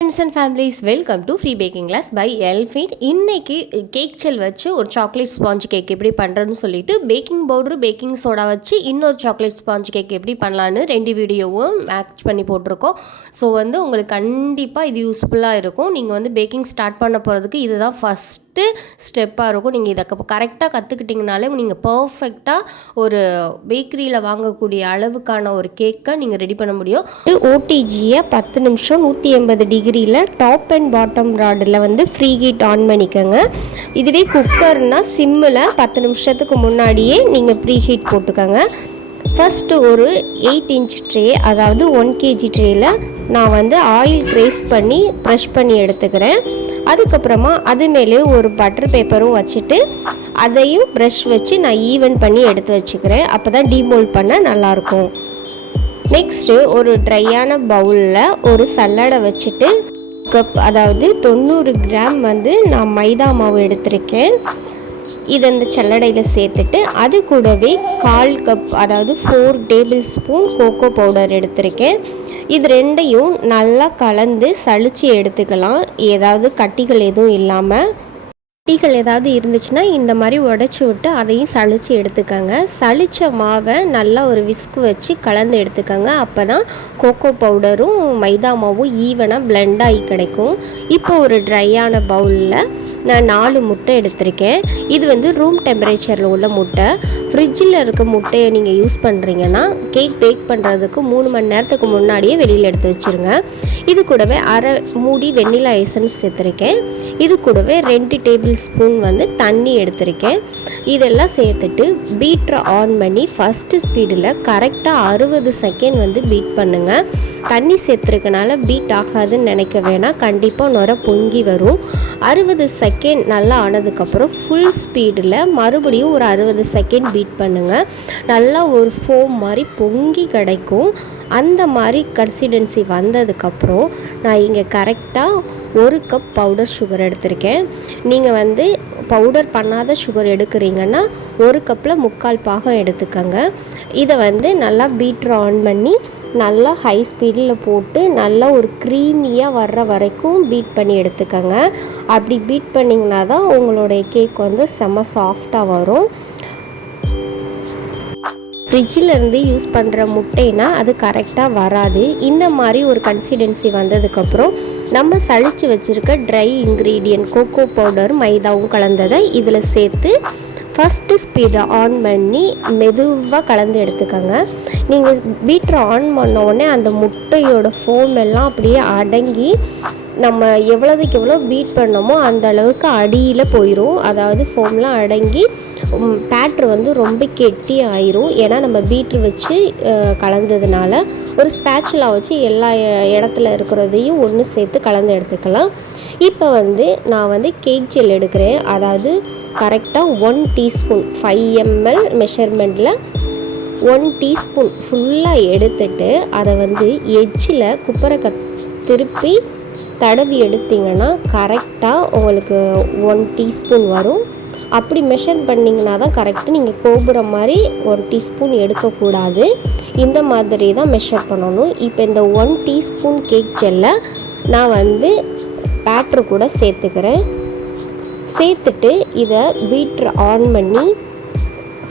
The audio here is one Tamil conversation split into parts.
Friends and families welcome to free baking class by எல்ஃபீட் இன்றைக்கி கேக் செல் வச்சு ஒரு சாக்லேட் ஸ்பாஞ்ச் கேக் எப்படி பண்ணுறதுன்னு சொல்லிட்டு பேக்கிங் பவுடர் பேக்கிங் சோடா வச்சு இன்னொரு சாக்லேட் ஸ்பாஞ்ச் கேக் எப்படி பண்ணலான்னு ரெண்டு வீடியோவும் மேட்ச் பண்ணி போட்டிருக்கோம். ஸோ வந்து உங்களுக்கு கண்டிப்பாக இது யூஸ்ஃபுல்லாக இருக்கும். நீங்கள் வந்து பேக்கிங் ஸ்டார்ட் பண்ண போகிறதுக்கு இதுதான் ஃபஸ்ட் ஃபஸ்ட்டு ஸ்டெப்பாக இருக்கும். நீங்கள் இதை கரெக்டாக கற்றுக்கிட்டிங்கனாலே நீங்கள் பர்ஃபெக்டாக ஒரு பேக்கரியில் வாங்கக்கூடிய அளவுக்கான ஒரு கேக்கை நீங்கள் ரெடி பண்ண முடியும். ஓடிஜியை பத்து நிமிஷம் நூற்றி எண்பது டிகிரியில் டாப் அண்ட் பாட்டம் ராடில் வந்து ஃப்ரீ ஹீட் ஆன் பண்ணிக்கோங்க. இதுவே குக்கர்னால் சிம்மில் பத்து நிமிஷத்துக்கு முன்னாடியே நீங்கள் ப்ரீ ஹீட் போட்டுக்கோங்க. ஃபஸ்ட்டு ஒரு எயிட் இன்ச் ட்ரே அதாவது ஒன் கேஜி ட்ரேயில் நான் வந்து ஆயில் க்ரேஸ் பண்ணி ப்ரஷ் பண்ணி எடுத்துக்கிறேன். அதுக்கப்புறமா அது மேலே ஒரு பட்டர் பேப்பரும் வச்சுட்டு அதையும் ப்ரஷ் வச்சு நான் ஈவன் பண்ணி எடுத்து வச்சுக்கிறேன். அப்போ தான் டீமோல்ட் பண்ண நல்லாயிருக்கும். நெக்ஸ்ட்டு ஒரு ட்ரையான பவுலில் ஒரு சல்லடை வச்சுட்டு கப் அதாவது தொண்ணூறு கிராம் வந்து நான் மைதா மாவு எடுத்திருக்கேன். இதை இந்த சல்லடையில் சேர்த்துட்டு அது கூடவே கால் கப் அதாவது four table spoon cocoa powder எடுத்திருக்கேன். இது ரெண்டையும் நல்லா கலந்து சளிச்சு எடுத்துக்கலாம். ஏதாவது கட்டிகள் எதுவும் இல்லாமல் கட்டிகள் ஏதாவது இருந்துச்சுன்னா இந்த மாதிரி உடச்சி விட்டு அதையும் சளிச்சு எடுத்துக்கோங்க. சளிச்ச மாவை நல்லா ஒரு விஸ்க் வச்சு கலந்து எடுத்துக்கோங்க. அப்போ தான் கோகோ பவுடரும் மைதா மாவும் ஈவனாக பிளெண்ட் ஆகி கிடைக்கும். இப்போ ஒரு ட்ரையான பவுலில் நான் நாலு முட்டை எடுத்திருக்கேன். இது வந்து ரூம் டெம்பரேச்சரில் உள்ள முட்டை. ஃப்ரிட்ஜில் இருக்க முட்டையை நீங்கள் யூஸ் பண்ணுறீங்கன்னா கேக் பேக் பண்ணுறதுக்கு மூணு மணி நேரத்துக்கு முன்னாடியே வெளியில் எடுத்து வச்சுருங்க. இது கூடவே அரை மூடி வெண்ணிலா எசன்ஸ் சேர்த்துருக்கேன். இது கூடவே ரெண்டு டேபிள் ஸ்பூன் வந்து தண்ணி எடுத்திருக்கேன். இதெல்லாம் சேர்த்துட்டு பீட்ரை ஆன் பண்ணி ஃபஸ்ட்டு ஸ்பீடில் கரெக்டாக அறுபது செகண்ட் வந்து பீட் பண்ணுங்கள் தண்ணி சேர்த்துருக்கனால பீட் ஆகாதுன்னு நினைக்க வேணாம். கண்டிப்பாக நுர பொங்கி வரும். அறுபது செகண்ட் நல்லா ஆனதுக்கப்புறம் ஃபுல் ஸ்பீடில் மறுபடியும் ஒரு அறுபது செகண்ட் பீட் பண்ணுங்கள் நல்லா ஒரு ஃபோம் மாதிரி பொங்கி கிடைக்கும். அந்த மாதிரி கன்சிடென்சி வந்ததுக்கப்புறம் நான் இங்கே கரெக்டாக ஒரு கப் பவுடர் சுகர் எடுத்திருக்கேன். நீங்கள் வந்து பவுடர் பண்ணாத சுகர் எடுக்கிறீங்கன்னா ஒரு கப்பில் முக்கால் பாகம் எடுத்துக்கோங்க. இதை வந்து நல்லா பீட்டர் ஆன் பண்ணி நல்லா ஹை ஸ்பீடில் போட்டு நல்லா ஒரு க்ரீமியாக வர்ற வரைக்கும் பீட் பண்ணி எடுத்துக்கோங்க. அப்படி பீட் பண்ணிங்கன்னா தான் உங்களுடைய கேக் வந்து செம்ம சாஃப்டாக வரும். ஃப்ரிட்ஜில் இருந்து யூஸ் பண்ணுற முட்டைனா அது கரெக்டாக வராது. இந்த மாதிரி ஒரு கன்சிடென்சி வந்ததுக்கப்புறம் நம்ம சளிச்சு வச்சுருக்க ட்ரை இன்க்ரீடியன்ட் கோகோ பவுடர் மைதாவும் கலந்ததை இதில் சேர்த்து ஃபஸ்ட்டு ஸ்பீடை ஆன் பண்ணி மெதுவாக கலந்து எடுத்துக்கோங்க. நீங்கள் வீட்டில் ஆன் பண்ண உடனே அந்த முட்டையோட ஃபோம் எல்லாம் அப்படியே அடங்கி நம்ம எவ்வளோதுக்கு எவ்வளோ பீட் பண்ணோமோ அந்த அளவுக்கு அடியில் போயிடும் அதாவது ஃபோம்லாம் அடங்கி பேட்ரு வந்து ரொம்ப கெட்டி ஆயிரும் ஏன்னா நம்ம பீட்ரு வச்சு கலந்ததுனால ஒரு ஸ்பேச்சுலா வச்சு எல்லா இடத்துல இருக்கிறதையும் ஒன்று சேர்த்து கலந்து எடுத்துக்கலாம். இப்போ வந்து நான் வந்து கேக் ஜெல் எடுக்கிறேன். அதாவது கரெக்டாக ஒன் டீஸ்பூன் ஃபைவ் எம்எல் மெஷர்மெண்ட்டில் ஒன் டீஸ்பூன் ஃபுல்லாக எடுத்துட்டு அதை வந்து எஜ்ஜில் குப்பரை க திருப்பி தடவி எடுத்திங்கன்னா கரெக்டாக உங்களுக்கு ஒன் டீஸ்பூன் வரும். அப்படி மெஷர் பண்ணிங்கன்னா தான் கரெக்டு நீங்கள் கோபுரம் மாதிரி ஒரு டீஸ்பூன் எடுக்கக்கூடாது. இந்த மாதிரி தான் மெஷர் பண்ணணும். இப்போ இந்த ஒன் டீஸ்பூன் கேக் செல்லை நான் வந்து பேட்ரு கூட சேர்த்துக்கிறேன். சேர்த்துட்டு இதை பீட்ரு ஆன் பண்ணி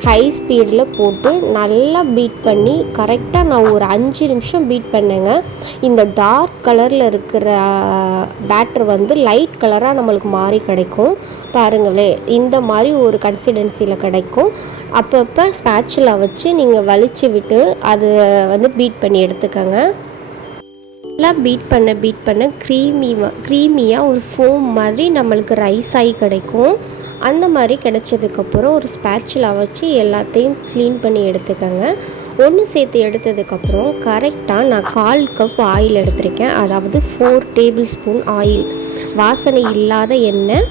ஹை ஸ்பீடில் போட்டு நல்லா பீட் பண்ணி கரெக்டாக நான் ஒரு அஞ்சு நிமிஷம் பீட் பண்ணேங்க. இந்த டார்க் கலரில் இருக்கிற பேட்ரு வந்து லைட் கலராக நம்மளுக்கு மாறி கிடைக்கும். பாருங்களே இந்த மாதிரி ஒரு கன்சிடென்சியில் கிடைக்கும். அப்பப்போ ஸ்பேட்சில் வச்சு நீங்கள் வலிச்சு விட்டு அது வந்து பீட் பண்ணி எடுத்துக்கோங்க. நல்லா பீட் பண்ண பீட் பண்ண க்ரீமி க்ரீமியாக ஒரு ஃபோம் மாதிரி நம்மளுக்கு ரைஸ் ஆகி கிடைக்கும். அந்த மாதிரி கிடச்சதுக்கப்புறம் ஒரு ஸ்பேட்சில் வச்சு எல்லாத்தையும் க்ளீன் பண்ணி எடுத்துக்கோங்க. ஒன்று சேர்த்து எடுத்ததுக்கப்புறம் கரெக்டாக நான் கால் கப் ஆயில் எடுத்திருக்கேன். அதாவது ஃபோர் டேபிள் ஸ்பூன் ஆயில் வாசனை இல்லாத எண்ணெய்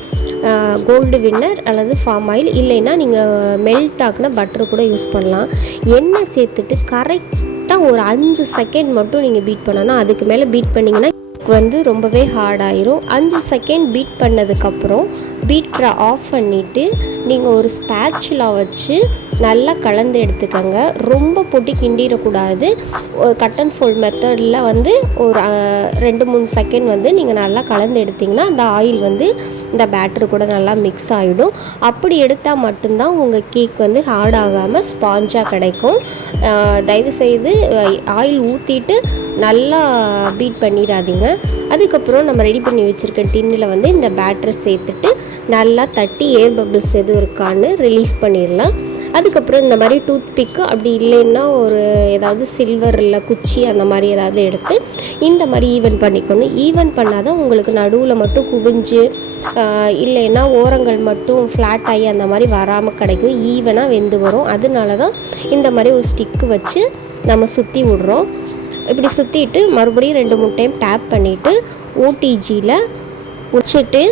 கோல்டு வின்னர் அல்லது ஃபார்ம் ஆயில் இல்லைன்னா நீங்கள் மெல்ட் ஆக்குன பட்டர் கூட யூஸ் பண்ணலாம். எண்ணெய் சேர்த்துட்டு கரெக்டாக ஒரு அஞ்சு செகண்ட் மட்டும் நீங்கள் பீட் பண்ணணும். அதுக்கு மேலே பீட் பண்ணிங்கன்னா வந்து ரொம்பவே ஹார்டாயிரும் அஞ்சு செகண்ட் பீட் பண்ணதுக்கப்புறம் பீட்ரை ஆஃப் பண்ணிவிட்டு நீங்கள் ஒரு ஸ்பேச்சுலா வச்சு நல்லா கலந்து எடுத்துக்கோங்க. ரொம்ப போட்டு கிண்டிடக்கூடாது. ஒரு கட் அண்ட் ஃபோல்ட் மெத்தடில் வந்து ஒரு ரெண்டு மூணு செகண்ட் வந்து நீங்கள் நல்லா கலந்து எடுத்திங்கன்னா அந்த ஆயில் வந்து இந்த பேட்டர் கூட நல்லா மிக்ஸ் ஆகிடும் அப்படி எடுத்தால் மட்டும்தான் உங்கள் கேக் வந்து ஹார்ட் ஆகாமல் ஸ்பாஞ்சாக கிடைக்கும். தயவுசெய்து ஆயில் ஊற்றிட்டு நல்லா பீட் பண்ணிடாதீங்க. அதுக்கப்புறம் நம்ம ரெடி பண்ணி வச்சுருக்க டின்னில் வந்து இந்த பேட்டரை சேர்த்துட்டு நல்லா தட்டி ஏர் பபிள்ஸ் எதுவும் இருக்கான்னு ரிலீஃப் பண்ணிடலாம். அதுக்கப்புறம் இந்த மாதிரி டூத் பிக்கு அப்படி இல்லைன்னா ஒரு ஏதாவது சில்வர் இல்லை குச்சி அந்த மாதிரி ஏதாவது எடுத்து இந்த மாதிரி ஈவன் பண்ணிக்கணும். ஈவன் பண்ணால் தான் உங்களுக்கு நடுவில் மட்டும் குவிஞ்சு இல்லைன்னா ஓரங்கள் மட்டும் ஃப்ளாட் ஆகி அந்த மாதிரி வராமல் கிடைக்கும். ஈவனாக வெந்து வரும். அதனால தான் இந்த மாதிரி ஒரு ஸ்டிக்கு வச்சு நம்ம சுற்றி விடுறோம். இப்படி சுற்றிட்டு மறுபடியும் ரெண்டு மூணு டைம் டேப் பண்ணிவிட்டு ஓடிஜியில் வச்சுட்டு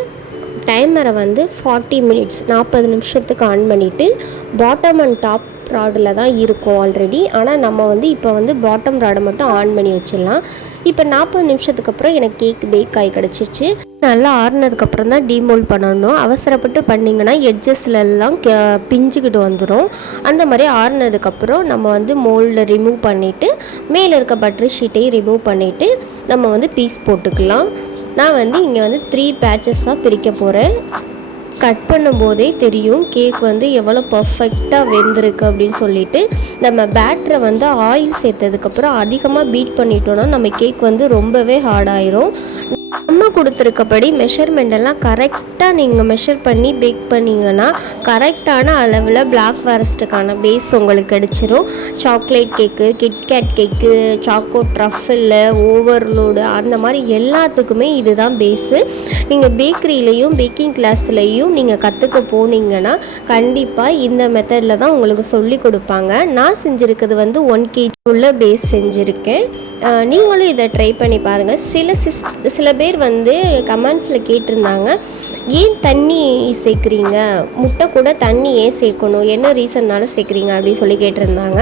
டைமரை வந்து ஃபார்ட்டி மினிட்ஸ் நாற்பது நிமிஷத்துக்கு ஆன் பண்ணிவிட்டு பாட்டம் அண்ட் டாப் ராடில் தான் இருக்கும் ஆல்ரெடி ஆனால் நம்ம வந்து இப்போ வந்து பாட்டம் ராடை மட்டும் ஆன் பண்ணி வச்சிடலாம். இப்போ நாற்பது நிமிஷத்துக்கு அப்புறம் எனக்கு கேக் பேக் ஆகி கிடச்சிருச்சு. நல்லா ஆறுனதுக்கப்புறம் தான் டீமோல்ட் பண்ணணும். அவசரப்பட்டு பண்ணிங்கன்னா எட்ஜஸ்ல எல்லாம் கே- பிஞ்சுக்கிட்டு வந்துடும் அந்த மாதிரி ஆறுனதுக்கப்புறம் நம்ம வந்து மோல்டில் ரிமூவ் பண்ணிவிட்டு மேலே இருக்க பட்டர் ஷீட்டையும் ரிமூவ் பண்ணிவிட்டு நம்ம வந்து பீஸ் போட்டுக்கலாம். நான் வந்து இங்கே வந்து த்ரீ பேட்சஸாக பிரிக்க போகிறேன் கட் பண்ணும்போதே தெரியும் கேக் வந்து எவ்வளோ பர்ஃபெக்டாக வெந்திருக்கு அப்படின்னு சொல்லிட்டு. நம்ம பேட்டரை வந்து ஆயில் சேர்த்ததுக்கப்புறம் அதிகமாக பீட் பண்ணிட்டோன்னா நம்ம கேக் வந்து ரொம்பவே ஹார்டாயிரும் நம்ம கொடுத்துருக்கபடி மெஷர்மெண்ட் எல்லாம் கரெக்டாக நீங்கள் மெஷர் பண்ணி பேக் பண்ணிங்கன்னா கரெக்டான அளவில் பிளாக் ஃபாரஸ்ட்டுக்கான பேஸ் உங்களுக்கு கிடச்சிரும். Chocolate cake KitKat cake choco truffle overload அந்த மாதிரி எல்லாத்துக்குமே இதுதான் பேஸு நீங்கள் பேக்கரியிலையும் பேக்கிங் கிளாஸ்லையும் நீங்கள் கற்றுக்க போனீங்கன்னா கண்டிப்பாக இந்த மெத்தடில் தான் உங்களுக்கு சொல்லி கொடுப்பாங்க. நான் செஞ்சுருக்கிறது வந்து ஒன் கேஜி உள்ள பேஸ் செஞ்சுருக்கேன். நீங்களும் இதை ட்ரை பண்ணி பாருங்கள் சில சிஸ் சில பேர் வந்து கமெண்ட்ஸில் கேட்டிருந்தாங்க. ஏன் தண்ணி சேர்க்குறீங்க? முட்டை கூட தண்ணி ஏன் சேர்க்கணும்? என்ன ரீசன்னால சேர்க்குறீங்க? அப்படின்னு சொல்லி கேட்டிருந்தாங்க.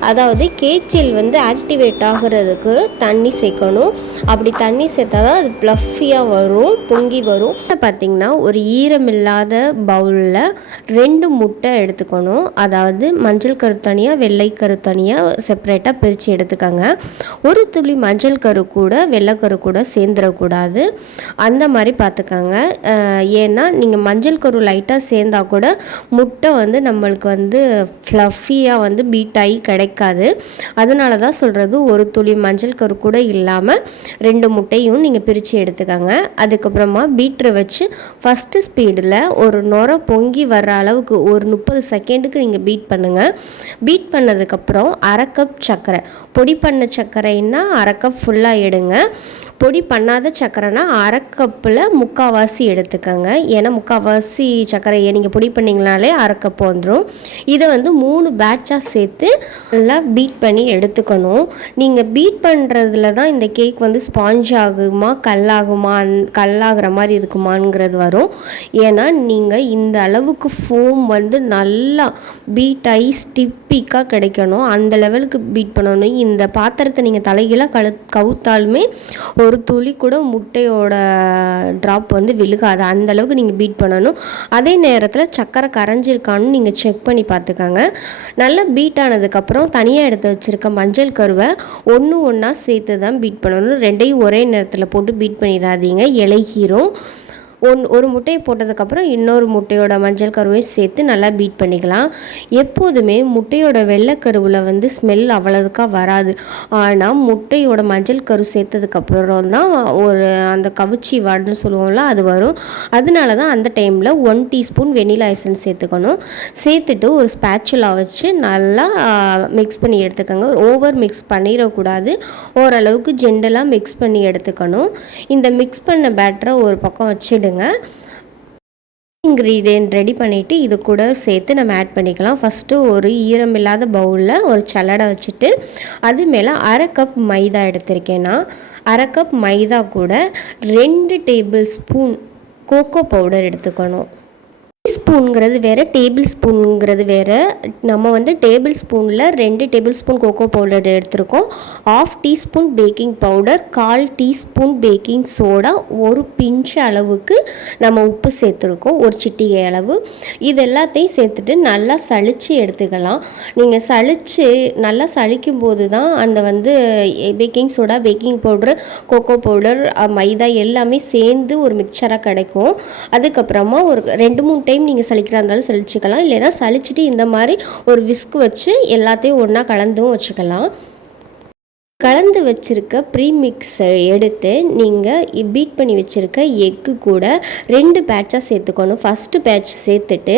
அதாவது கேச்சில் வந்து ஆக்டிவேட் ஆகிறதுக்கு தண்ணி சேர்க்கணும். அப்படி தண்ணி சேர்த்தா தான் அது ப்ளஃபியாக வரும் பொங்கி வரும். பார்த்திங்கன்னா ஒரு ஈரமில்லாத பவுலில் ரெண்டு முட்டை எடுத்துக்கணும். அதாவது மஞ்சள் கரு தனியாக வெள்ளை கரு தனியாக செப்பரேட்டாக பிரித்து எடுத்துக்கோங்க. ஒரு துளி மஞ்சள் கரு கூட வெள்ளைக்கரு கூட சேர்ந்துடக்கூடாது. அந்த மாதிரி பார்த்துக்கோங்க. ஏன்னா நீங்கள் மஞ்சள் கரு லைட்டாக சேர்ந்தா கூட முட்டை வந்து நம்மளுக்கு வந்து ஃப்ளஃபியாக வந்து பீட் ஆகி கிடைக்காது. அதனால தான் சொல்கிறது ஒரு துளி மஞ்சள் கரு கூட இல்லாமல் ரெண்டு முட்டையும் நீங்கள் பிரித்து எடுத்துக்கோங்க. அதுக்கப்புறமா பீட்ரு வச்சு ஃபஸ்ட்டு ஸ்பீடில் ஒரு நுர பொங்கி வர்ற அளவுக்கு ஒரு முப்பது செகண்டுக்கு நீங்கள் பீட் பண்ணுங்கள் பீட் பண்ணதுக்கப்புறம் அரை கப் சர்க்கரை. பொடி பண்ண சர்க்கரைன்னா அரை கப் ஃபுல்லாக எடுங்க. பொடி பண்ணாத சர்க்கரைனா அரை கப்பில் முக்கால்வாசி எடுத்துக்கோங்க. ஏன்னா முக்கால்வாசி சர்க்கரையை நீங்கள் பொடி பண்ணிங்கனாலே அரை கப் வந்துடும் இதை வந்து மூணு பேட்சாக சேர்த்து நல்லா பீட் பண்ணி எடுத்துக்கணும். நீங்கள் பீட் பண்ணுறதுல தான் இந்த கேக் வந்து ஸ்பாஞ்ச் ஆகுமா கல்லாகுமா அந் கல்லாகிற மாதிரி இருக்குமாங்கிறது வரும். ஏன்னா நீங்கள் இந்த அளவுக்கு ஃபோம் வந்து நல்லா பீட் ஆகி ஸ்டிப்பிக்காக கிடைக்கணும். அந்த லெவலுக்கு பீட் பண்ணணும். இந்த பாத்திரத்தை நீங்கள் தலைகீழாக கழு கவுத்தாலுமே ஒரு ஒரு துளி கூட முட்டையோட ட்ராப் வந்து விழுகாது. அந்த அளவுக்கு நீங்கள் பீட் பண்ணணும். அதே நேரத்தில் சக்கரை கரைஞ்சிருக்கான்னு நீங்கள் செக் பண்ணி பார்த்துக்கோங்க. நல்லா பீட் ஆனதுக்கப்புறம் தனியாக எடுத்து வச்சுருக்க மஞ்சள் கருவை ஒன்று ஒன்றா சேர்த்து தான் பீட் பண்ணணும். ரெண்டையும் ஒரே நேரத்தில் போட்டு பீட் பண்ணிடாதீங்க. இலகிரும் ஒன் ஒரு முட்டையை போட்டதுக்கப்புறம் இன்னொரு முட்டையோட மஞ்சள் கருவையும் சேர்த்து நல்லா பீட் பண்ணிக்கலாம். எப்போதுமே முட்டையோட வெள்ளைக்கருவில் வந்து ஸ்மெல் அவ்வளவுக்கா வராது. ஆனால் முட்டையோட மஞ்சள் கரு சேர்த்ததுக்கப்புறம் தான் ஒரு அந்த கவிச்சி வாடுன்னு சொல்லுவோம்ல அது வரும். அதனால தான் அந்த டைமில் ஒன் டீஸ்பூன் வெனிலா எசன்ஸ் சேர்த்துக்கணும். சேர்த்துட்டு ஒரு ஸ்பேச்சுலா வச்சு நல்லா மிக்ஸ் பண்ணி எடுத்துக்கோங்க. ஓவர் மிக்ஸ் பண்ணிடக்கூடாது. ஓரளவுக்கு ஜெண்டலாக மிக்ஸ் பண்ணி எடுத்துக்கணும். இந்த மிக்ஸ் பண்ண பேட்டரை ஒரு பக்கம் வச்சுடுங்க. இன்க்ரீடியன்ட் ரெடி பண்ணிவிட்டு இது கூட சேர்த்து நம்ம ஆட் பண்ணிக்கலாம். ஃபஸ்ட்டு ஒரு ஈரமில்லாத பவுலில் ஒரு சல்லடை வச்சுட்டு அது மேலே அரை கப் மைதா எடுத்திருக்கேன் நான். அரை கப் மைதா கூட ரெண்டு டேபிள் ஸ்பூன் கோகோ பவுடர் எடுத்துக்கணும். டீஸ்பூனுங்கிறது வேறு டேபிள் ஸ்பூனுங்கிறது வேறு. நம்ம வந்து டேபிள் ஸ்பூனில் ரெண்டு டேபிள் ஸ்பூன் கோகோ பவுடர் எடுத்திருக்கோம். ஆஃப் டீஸ்பூன் பேக்கிங் பவுடர் கால் டீஸ்பூன் பேக்கிங் சோடா ஒரு பிஞ்ச் அளவுக்கு நம்ம உப்பு சேர்த்துருக்கோம் ஒரு சிட்டிகை அளவு. இது எல்லாத்தையும் சேர்த்துட்டு நல்லா சளிச்சு எடுத்துக்கலாம். நீங்கள் சளிச்சு நல்லா சளிக்கும் போது தான் அந்த வந்து baking soda baking powder cocoa powder மைதா எல்லாமே சேர்ந்து ஒரு மிக்சராக கிடைக்கும். அதுக்கப்புறமா ஒரு ரெண்டு மூணு டைம் நீங்கள் சளிக்கிறா இருந்தாலும் சளிச்சிக்கலாம் இல்லைன்னா சலிச்சுட்டு இந்த மாதிரி ஒரு விஸ்க் வச்சு எல்லாத்தையும் ஒன்றா கலந்தும் வச்சுக்கலாம். கலந்து வச்சுருக்க ப்ரீமிக்ஸை எடுத்து நீங்கள் பீட் பண்ணி வச்சுருக்க எக்கு கூட ரெண்டு பேட்சாக சேர்த்துக்கணும். ஃபஸ்ட்டு பேட்ச் சேர்த்துட்டு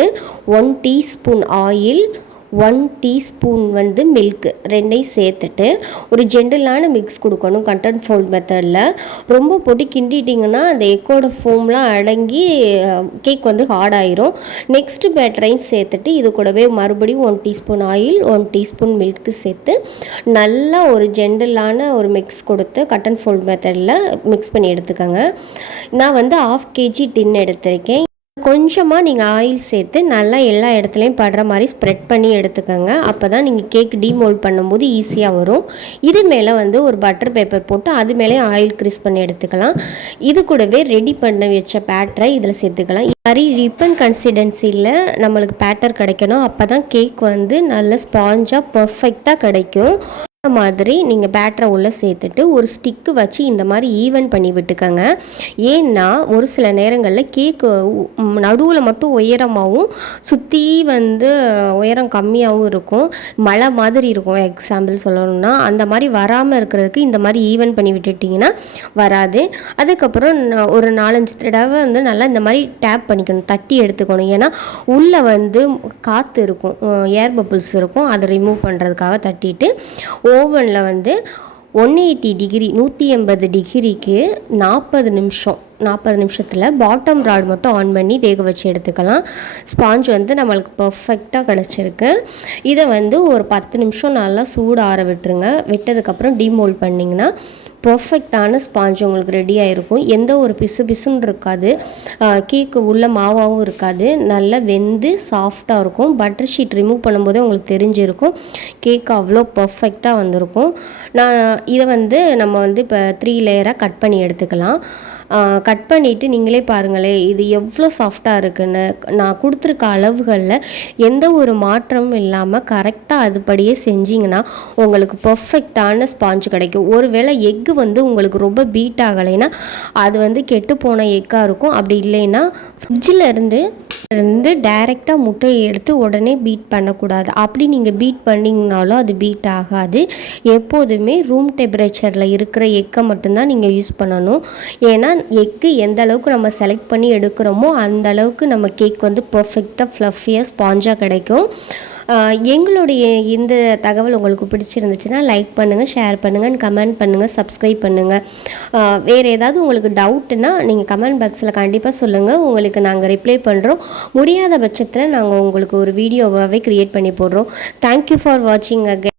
one teaspoon oil one teaspoon வந்து மில்க் ரெண்டையும் சேர்த்துட்டு ஒரு ஜென்டலான மிக்ஸ் கொடுக்கணும் கட்டன் ஃபோல்ட் மெத்தடில் ரொம்ப போட்டு கிண்டிட்டிங்கன்னா அந்த எக்கோட ஃபோம்லாம் அடங்கி கேக் வந்து ஹார்ட் ஆயிரும். நெக்ஸ்ட்டு பேட்டரையும் சேர்த்துட்டு இது கூடவே மறுபடியும் one teaspoon oil one teaspoon milk சேர்த்து நல்லா ஒரு ஜென்டலான ஒரு மிக்ஸ் கொடுத்து கட்டன் ஃபோல்ட் மெத்தடில் மிக்ஸ் பண்ணி எடுத்துக்கோங்க. நான் வந்து ஆஃப் கேஜி டின் எடுத்திருக்கேன். கொஞ்சமாக நீங்கள் ஆயில் சேர்த்து நல்லா எல்லா இடத்துலையும் படுற மாதிரி ஸ்ப்ரெட் பண்ணி எடுத்துக்கோங்க. அப்போ தான் நீங்கள் கேக் டீமோல்ட் பண்ணும்போது ஈஸியாக வரும். இது மேலே வந்து ஒரு பட்டர் பேப்பர் போட்டு அது மேலே ஆயில் க்ரீஸ் பண்ணி எடுத்துக்கலாம். இது கூடவே ரெடி பண்ண வச்ச பேட்டரை இதில் சேர்த்துக்கலாம். இது மாதிரி ரிப்பன் கன்சிடென்சியில் நம்மளுக்கு பேட்டர் கிடைக்கணும். அப்போ தான் கேக் வந்து நல்ல ஸ்பாஞ்சாக பர்ஃபெக்டாக கிடைக்கும். மாதிரி நீங்கள் பேட்டரை உள்ளே சேர்த்துட்டு ஒரு ஸ்டிக்கு வச்சு இந்த மாதிரி ஈவன் பண்ணி விட்டுக்கோங்க. ஏன்னா ஒரு சில நேரங்களில் கேக்கு நடுவில் மட்டும் உயரமாகவும் சுற்றி வந்து உயரம் கம்மியாகவும் இருக்கும். மழை மாதிரி இருக்கும். எக்ஸாம்பிள் சொல்லணும்னா அந்த மாதிரி வராமல் இருக்கிறதுக்கு இந்த மாதிரி ஈவன் பண்ணி விட்டுட்டிங்கன்னா வராது. அதுக்கப்புறம் ஒரு நாலஞ்சு தடவை வந்து நல்லா இந்த மாதிரி டேப் பண்ணிக்கணும். தட்டி எடுத்துக்கணும். ஏன்னா உள்ளே வந்து காற்று இருக்கும். ஏர் பப்புள்ஸ் இருக்கும். அதை ரிமூவ் பண்ணுறதுக்காக தட்டிட்டு ஓவனில் வந்து ஒன் எயிட்டி டிகிரி நூற்றி எண்பது டிகிரிக்கு நாற்பது நிமிஷம். நாற்பது நிமிஷத்தில் பாட்டம் ராட் மட்டும் ஆன் பண்ணி வேக வச்சு எடுத்துக்கலாம். ஸ்பாஞ்ச் வந்து நம்மளுக்கு பர்ஃபெக்டாக கிடச்சிருக்கு. இதை வந்து ஒரு பத்து நிமிஷம் நல்லா சூடு ஆற விட்டுருங்க. விட்டதுக்கப்புறம் டீமோல்ட் பண்ணிங்கன்னா பர்ஃபெக்டான ஸ்பாஞ்ச் உங்களுக்கு ரெடி ஆகிருக்கும் எந்த ஒரு பிசு பிசுன்னு இருக்காது. கேக்கு உள்ள மாவாகவும் இருக்காது. நல்லா வெந்து சாஃப்டாக இருக்கும். பட்டர் ஷீட் ரிமூவ் பண்ணும்போதே உங்களுக்கு தெரிஞ்சிருக்கும். கேக் அவ்வளோ பர்ஃபெக்டாக வந்திருக்கும். நான் இதை வந்து நம்ம வந்து இப்போ த்ரீ லேயராக கட் பண்ணி எடுத்துக்கலாம். கட் பண்ணிவிட்டு நீங்களே பாருங்களேன் இது எவ்வளோ சாஃப்டாக இருக்குன்னு. நான் கொடுத்துருக்க அளவுகளில் எந்த ஒரு மாற்றமும் இல்லாமல் கரெக்டாக அதுபடியே செஞ்சிங்கன்னா உங்களுக்கு பர்ஃபெக்டான ஸ்பாஞ்ச் கிடைக்கும். ஒருவேளை எக்கு வந்து உங்களுக்கு ரொம்ப பீட் ஆகலைன்னா அது வந்து கெட்டு போன எக்காக இருக்கும். அப்படி இல்லைன்னா ஃப்ரிட்ஜில் இருந்து வந்து டைரெக்டாக முட்டையை எடுத்து உடனே பீட் பண்ணக்கூடாது. அப்படி நீங்கள் பீட் பண்ணிங்கனாலும் அது பீட் ஆகாது. எப்போதுமே ரூம் டெம்பரேச்சரில் இருக்கிற எக்கை மட்டும்தான் நீங்கள் யூஸ் பண்ணணும். ஏன்னா எக்கு எந்த அளவுக்கு நம்ம செலக்ட் பண்ணி எடுக்கிறோமோ அந்த அளவுக்கு நம்ம கேக் வந்து பர்ஃபெக்டாக ஃப்ளஃபியாக ஸ்பாஞ்சாக கிடைக்கும். எங்களுடைய இந்த தகவல் உங்களுக்கு பிடிச்சிருந்துச்சுன்னா லைக் பண்ணுங்கள் ஷேர் பண்ணுங்கள் கமெண்ட் பண்ணுங்கள் சப்ஸ்கிரைப் பண்ணுங்கள் வேறு ஏதாவது உங்களுக்கு டவுட்டுன்னா நீங்கள் கமெண்ட் பாக்ஸில் கண்டிப்பாக சொல்லுங்கள் உங்களுக்கு நாங்கள் ரிப்ளை பண்ணுறோம் முடியாத பட்சத்தில் நாங்கள் உங்களுக்கு ஒரு வீடியோவாகவே க்ரியேட் பண்ணி போடுறோம். தேங்க்யூ ஃபார் வாட்சிங் அகே